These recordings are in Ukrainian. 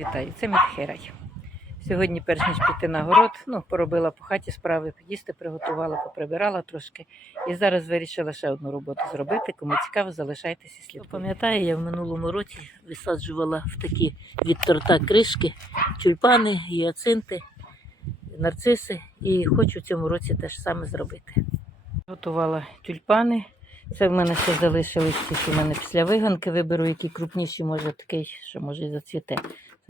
вітаю! Це Мітхерай. Сьогодні, перш ніж піти на город, ну, поробила по хаті справи, їсти приготувала, поприбирала трошки. І зараз вирішила ще одну роботу зробити. Кому цікаво, залишайтеся слід. Пам'ятаю, я в минулому році висаджувала в такі від торта кришки, тюльпани, гіацинти, нарциси. І хочу в цьому році теж саме зробити. Готувала тюльпани. Це в мене ще залишились ті, що в мене після виганки виберу, які крупніші, може такий, що може і зацвіте.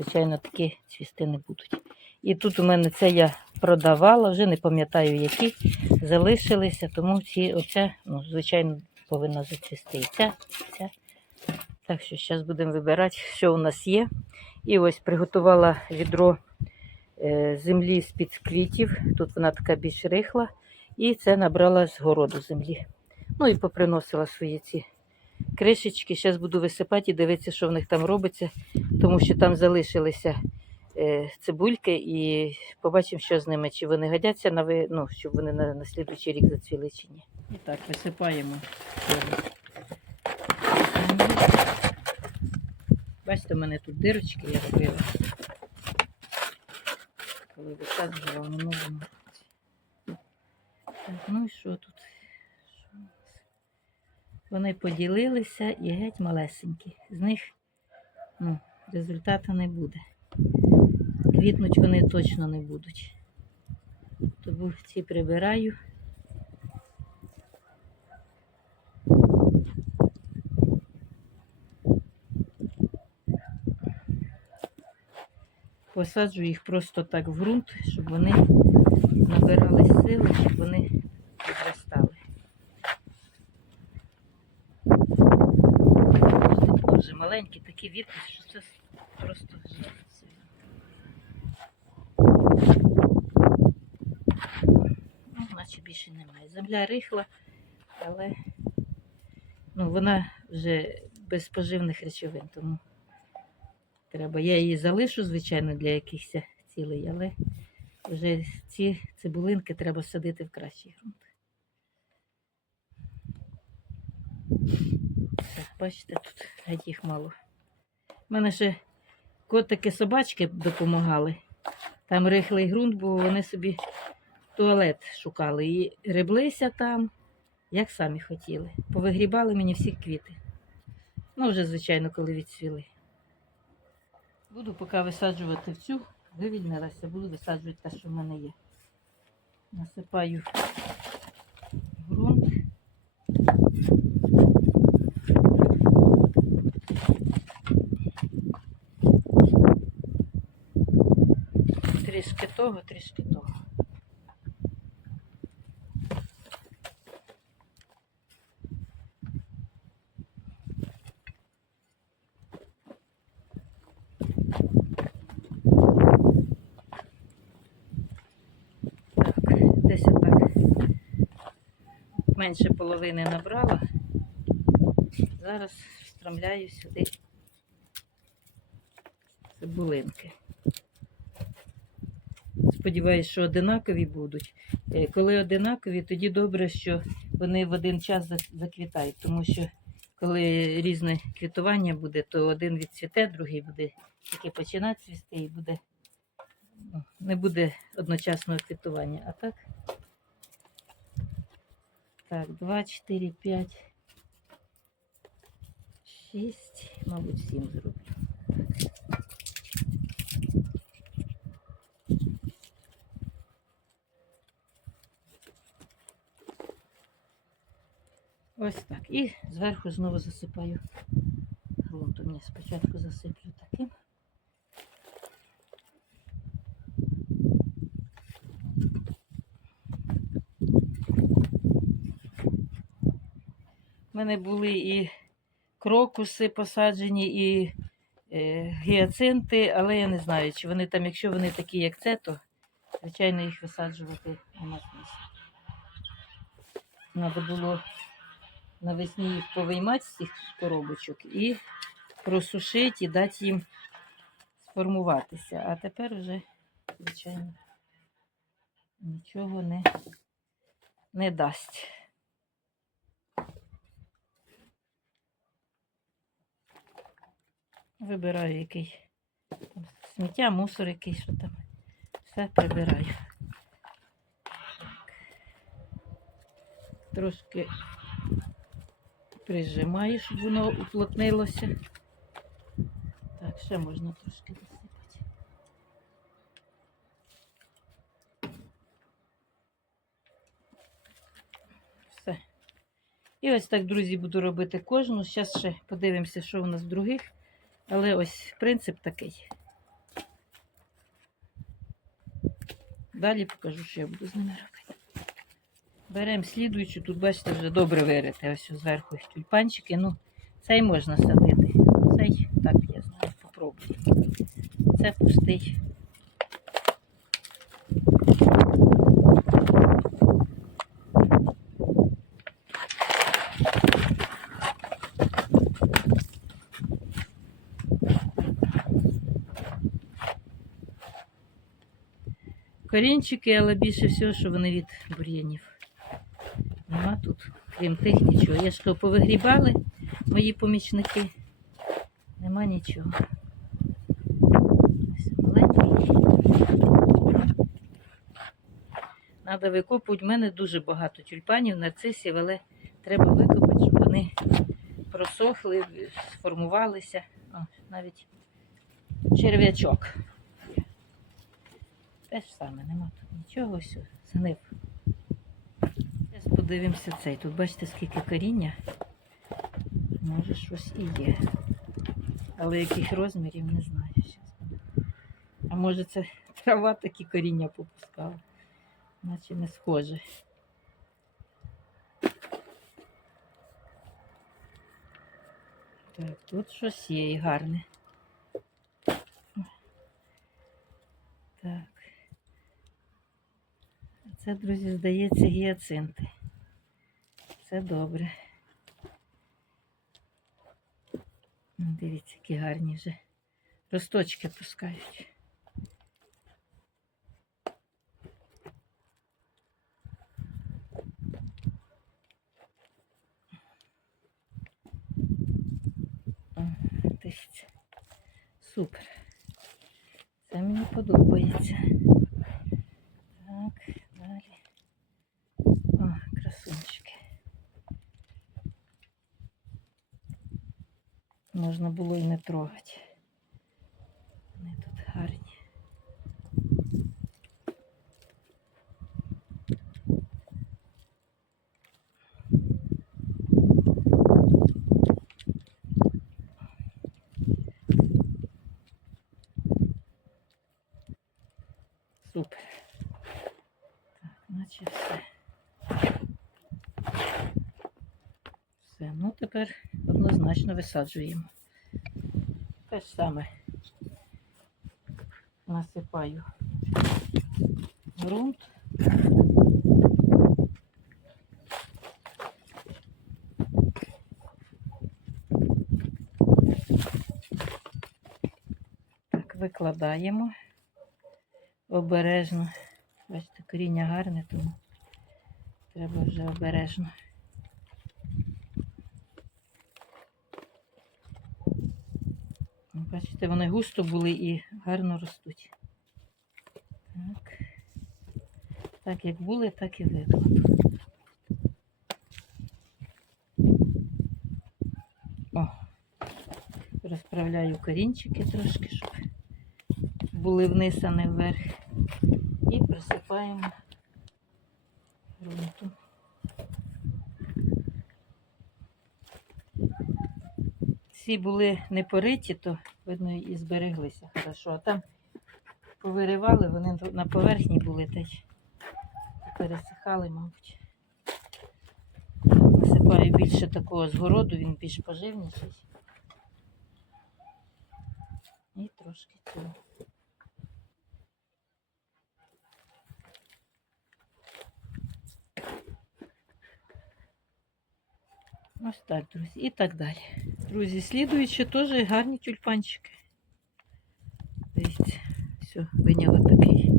Звичайно, такі цвісти не будуть. І тут у мене це я продавала, вже не пам'ятаю, які залишилися, тому ці, оця, ну, звичайно, повинна зацвісти. І ця, ця. Так що зараз будемо вибирати, що у нас є. І ось приготувала відро е, землі з-під квітів. Тут вона така більш рихла. І це набрала з городу землі. Ну і поприносила свої ці кришечки. Зараз буду висипати і дивитися, що в них там робиться, тому що там залишилися е, цибульки, і побачимо, що з ними, чи вони годяться на ви, ну, щоб вони на, слідуючий рік зацвіли чи ні. І так, висипаємо. Бачите, у мене тут дирочки я робила. Коли висаджувала минулому. Так, ну і що тут? Вони поділилися і геть малесенькі. З них ну, результату не буде. Квітнуть вони точно не будуть. Тому ці прибираю. Посаджу їх просто так в ґрунт, щоб вони набирали сили, щоб вони Дуже маленькі такі вітки, що це просто жах. Ну, наче більше немає. Земля рихла, але ну, вона вже без поживних речовин, тому треба. Я її залишу, звичайно, для якихось цілей, але вже ці цибулинки треба садити в кращий ґрунт. Бачите, тут геть їх мало. У мене ще котики собачки допомагали. Там рихлий ґрунт, бо вони собі туалет шукали і греблися там, як самі хотіли. Повигрібали мені всі квіти. Ну, вже, звичайно, коли відцвіли. Буду поки висаджувати в цю, вивільнилася, буду висаджувати те, що в мене є. Насипаю ґрунт. Трішки того, трішки того. Десь отак. Менше половини набрала. Зараз встромляю сюди цибулинки. Сподіваюсь, що одинакові будуть. Е, Коли одинакові, тоді добре, що вони в один час заквітають, тому що коли різне квітування буде, то один відцвіте, другий буде тільки починати цвісти і буде ну, не буде одночасного квітування. А так, так, 2, 4, 5, 6, мабуть, 7 зроблю. Ось так. І зверху знову засипаю ґрунтом. Я спочатку засиплю таким. У мене були і крокуси посаджені, і е, гіацинти, але я не знаю, чи вони там, якщо вони такі, як це, то звичайно їх висаджувати нема смислу. Треба було навесні їх повиймати з цих коробочок і просушити і дати їм сформуватися. А тепер вже, звичайно, нічого не, не дасть. Вибираю, який там Сміття, мусор якийсь, що там. Все прибираю. Трошки прижимаю, щоб воно уплотнилося. Так, ще можна трошки досипати. Все. І ось так, друзі, буду робити кожну. Зараз ще подивимося, що у нас в других. Але ось принцип такий. Далі покажу, що я буду з ними робити. Беремо слідуючу, тут, бачите, вже добре вирите. Ось зверху тюльпанчики. Ну, цей можна садити. Цей, так, я знаю, попробую. Це пустий. Корінчики, але більше всього, що вони від бур'янів. Тут, крім тих, нічого. Я то повигрібали мої помічники. Нема нічого. Треба викопувати. У мене дуже багато тюльпанів, нарцисів, але треба викопати, щоб вони просохли, сформувалися. О, навіть черв'ячок. Те ж саме, нема тут нічого, все, згнив. Подивимося цей. Тут бачите, скільки коріння. Може щось і є. Але яких розмірів не знаю. А може це трава такі коріння попускала. Наче не схоже. Так, тут щось є і гарне. Так. Це, друзі, здається, гіацинти. Це добре. Ну, Дивіться, які гарні вже росточки пускають. О. Супер. Це мені подобається. Так, далі. О, красунчики. Можна було і не трогати. Вони тут гарні. Супер. Так, наче все. Все, ну тепер однозначно висаджуємо. Те ж саме насипаю ґрунт. Так, викладаємо обережно. Бачите, коріння гарне, тому треба вже обережно. Бачите, вони густо були і гарно ростуть. Так. Так як були, так і викладу. О, розправляю корінчики трошки, щоб були вниз, а не вверх. І присипаємо ґрунтом. Ці були не пориті, то видно і збереглися хорошо. А там повиривали, вони на поверхні були та й пересихали, мабуть. Насипаю більше такого згороду, він більш поживніший. І трошки цього. Ось так, друзі. І так далі. Друзі, слідуючи теж гарні тюльпанчики. Дивіться, все, виняла такий.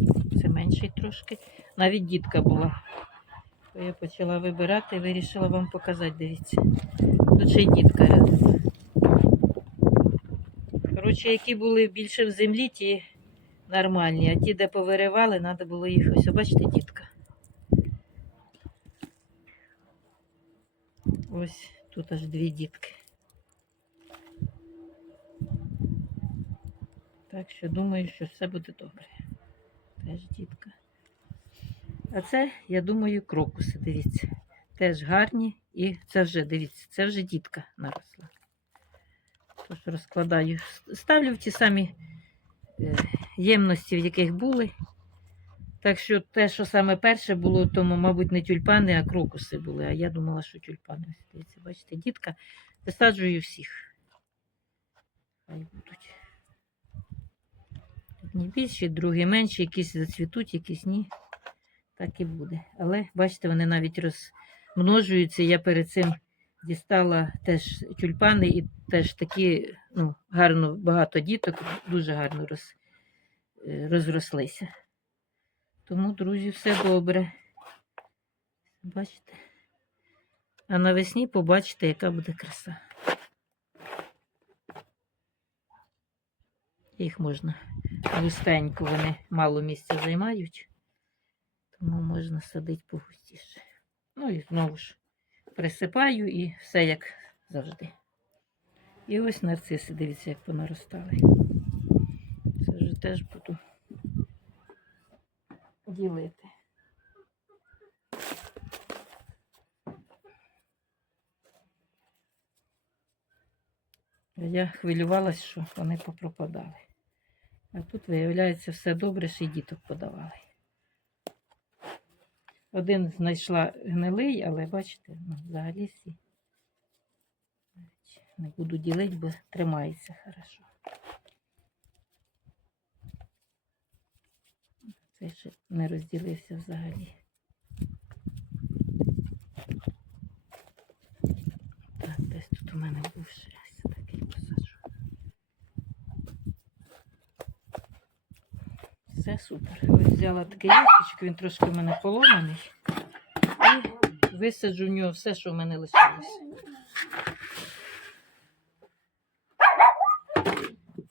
Це менший трошки. Навіть дітка була. Я почала вибирати і вирішила вам показати, дивіться. Тут ще й дітка рядом. Коротше, які були більше в землі, ті нормальні, а ті, де повиривали, треба було їх. Ось, бачите, дітка. Ось тут аж дві дітки. Так що думаю, що все буде добре. Теж дітка. А це, я думаю, крокуси, дивіться. Теж гарні. І це вже, дивіться, це вже дітка наросла. Тож розкладаю. Ставлю в ті самі е, ємності, в яких були. Так що те, що саме перше було, тому, мабуть, не тюльпани, а крокуси були. А я думала, що тюльпани. Дивіться, бачите, дітка. Висаджую всіх. Хай будуть. Одні більші, другі менші, якісь зацвітуть, якісь ні. Так і буде. Але бачите, вони навіть розмножуються. Я перед цим дістала теж тюльпани і теж такі, ну, гарно, багато діток, дуже гарно роз, е, розрослися. Тому, друзі, все добре. Бачите? А навесні побачите, яка буде краса. Їх можна густенько, вони мало місця займають, тому можна садити погустіше. Ну і знову ж присипаю і все як завжди. І ось нарциси, дивіться, як понаростали. Це вже теж буду ділити. Я хвилювалася, що вони попропадали. А тут, виявляється, все добре, ще й діток подавали. Один знайшла гнилий, але бачите, ну, взагалі всі. Не буду ділити, бо тримається хорошо. Цей ще не розділився взагалі. Так, десь тут у мене був ще ось такий посаджу. Все супер. Ось взяла такий ящичок, він трошки в мене поломаний. І висаджу в нього все, що в мене лишилось.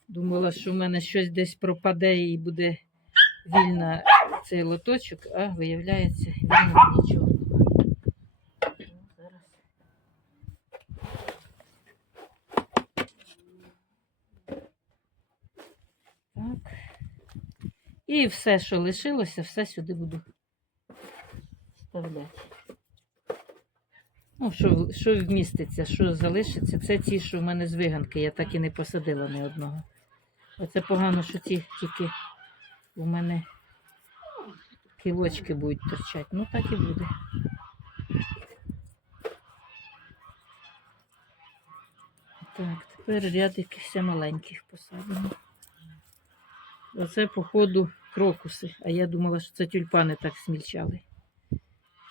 Думала, що в мене щось десь пропаде і буде вільна цей лоточок, а виявляється, він нічого немає. Ну, зараз. Так. І все, що лишилося, все сюди буду вставляти. Ну, що, що вміститься, що залишиться, це ті, що в мене з виганки, я так і не посадила ні одного. Оце погано, що ті тільки у мене кілочки будуть торчати. Ну так і буде. Так, тепер ряд якихось маленьких посадимо. Оце, походу, крокуси. А я думала, що це тюльпани так смільчали.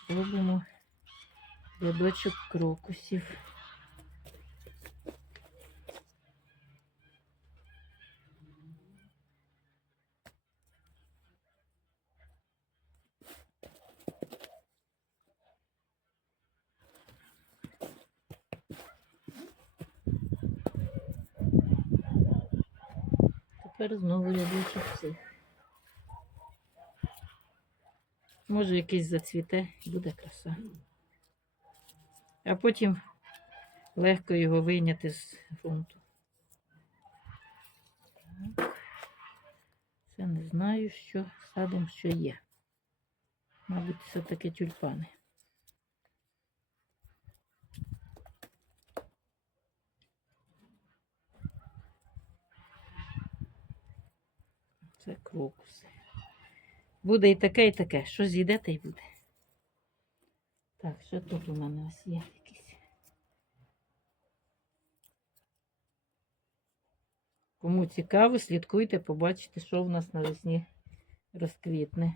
Робимо рядочок крокусів. Тепер знову рядочок цих. Може якийсь зацвіте, буде краса. А потім легко його вийняти з ґрунту. Це не знаю, що садом, що є. Мабуть, все-таки тюльпани. Це крокуси. Буде і таке, і таке. Що з'їде, те й буде. Так, що тут у мене ось є якісь. Кому цікаво, слідкуйте, побачите, що в нас навесні розквітне.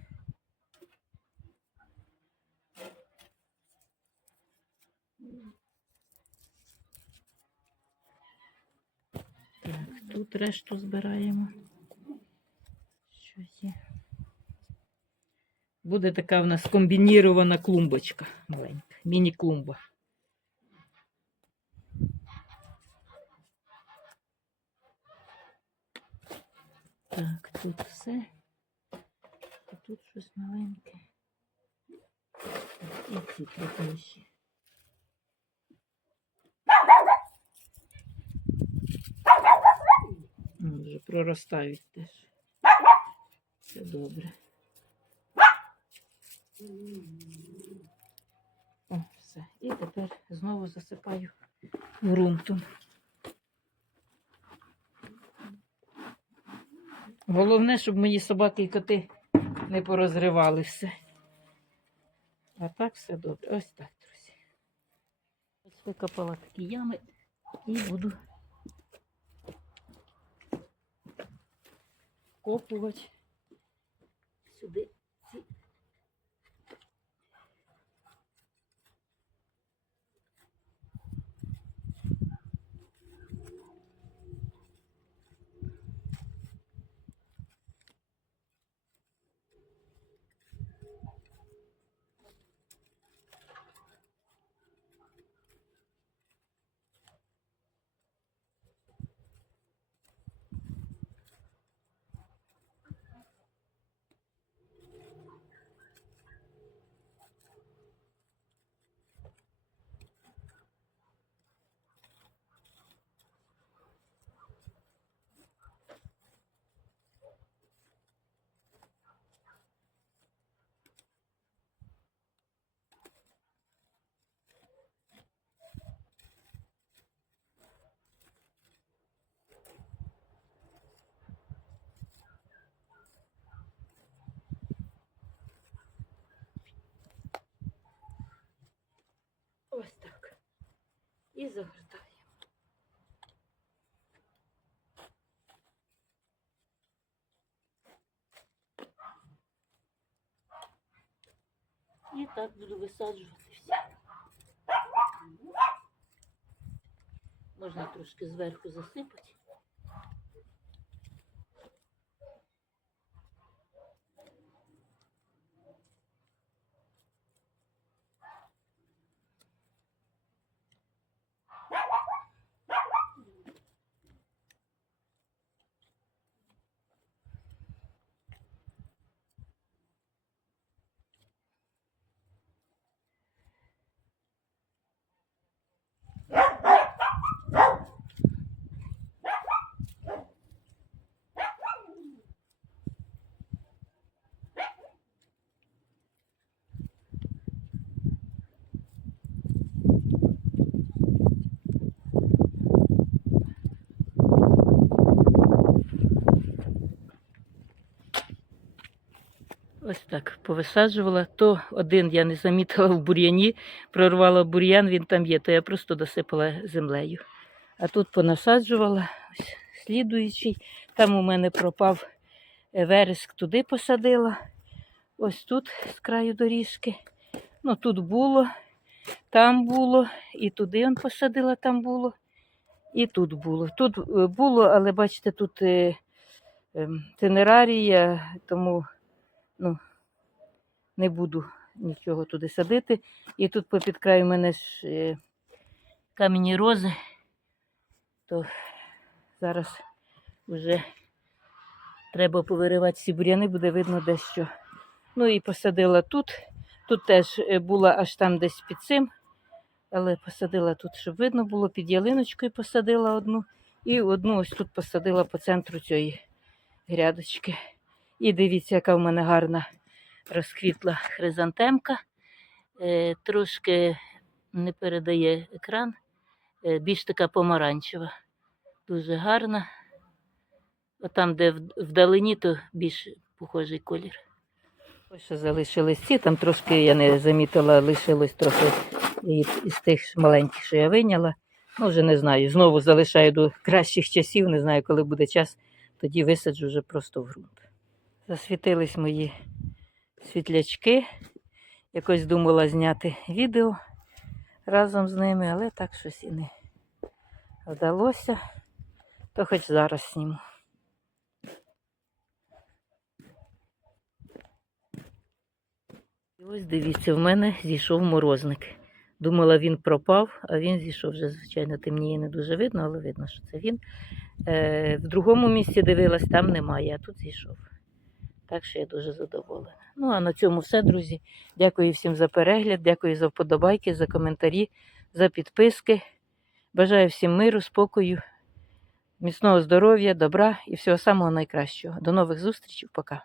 Так, тут решту збираємо. Що є? Буде така в нас комбінірована клумбочка маленька, міні-клумба. Так, тут все. А тут щось маленьке. І ці крупніші. Ну, Вже проростають теж. Все добре. О, все. І тепер знову засипаю ґрунтом. Головне, щоб мої собаки і коти не порозривали все. А так все добре. Ось так, друзі. Ось викопала такі ями і буду копувати сюди Ось так. І загортаємо. І так буду висаджувати все. Можна трошки зверху засипати. Ось так повисаджувала. То один я не замітила в бур'яні, прорвала бур'ян, він там є, то я просто досипала землею. А тут понасаджувала ось слідуючий. Там у мене пропав е, вереск, туди посадила. Ось тут з краю доріжки. Ну тут було, там було, і туди он посадила, там було, і тут було. Тут е, було, але бачите, тут е, ем, тенерарія, тому ну, не буду нічого туди садити. І тут попід краю у мене ж е, рози, то зараз вже треба повиривати всі бур'яни, буде видно дещо. Ну і посадила тут. Тут теж е, була аж там десь під цим, але посадила тут, щоб видно було, під ялиночкою посадила одну. І одну ось тут посадила по центру цієї грядочки. І дивіться, яка в мене гарна розквітла хризантемка. Е, трошки не передає екран, е, більш така помаранчева. Дуже гарна. Отам, де вдалині, то більш похожий колір. Ось ще залишились ці, там трошки я не замітила, лишилось трохи із тих маленьких, що я виняла. Ну, вже не знаю. Знову залишаю до кращих часів, не знаю, коли буде час, тоді висаджу вже просто в ґрунт. Засвітились мої світлячки. Якось думала зняти відео разом з ними, але так щось і не вдалося. То хоч зараз зніму. І ось дивіться, в мене зійшов морозник. Думала, він пропав, а він зійшов вже, звичайно, темніє не дуже видно, але видно, що це він. Е, в другому місці дивилась, там немає, а тут зійшов. Так що я дуже задоволена. Ну, а на цьому все, друзі. Дякую всім за перегляд, дякую за вподобайки, за коментарі, за підписки. Бажаю всім миру, спокою, міцного здоров'я, добра і всього самого найкращого. До нових зустрічей. Пока.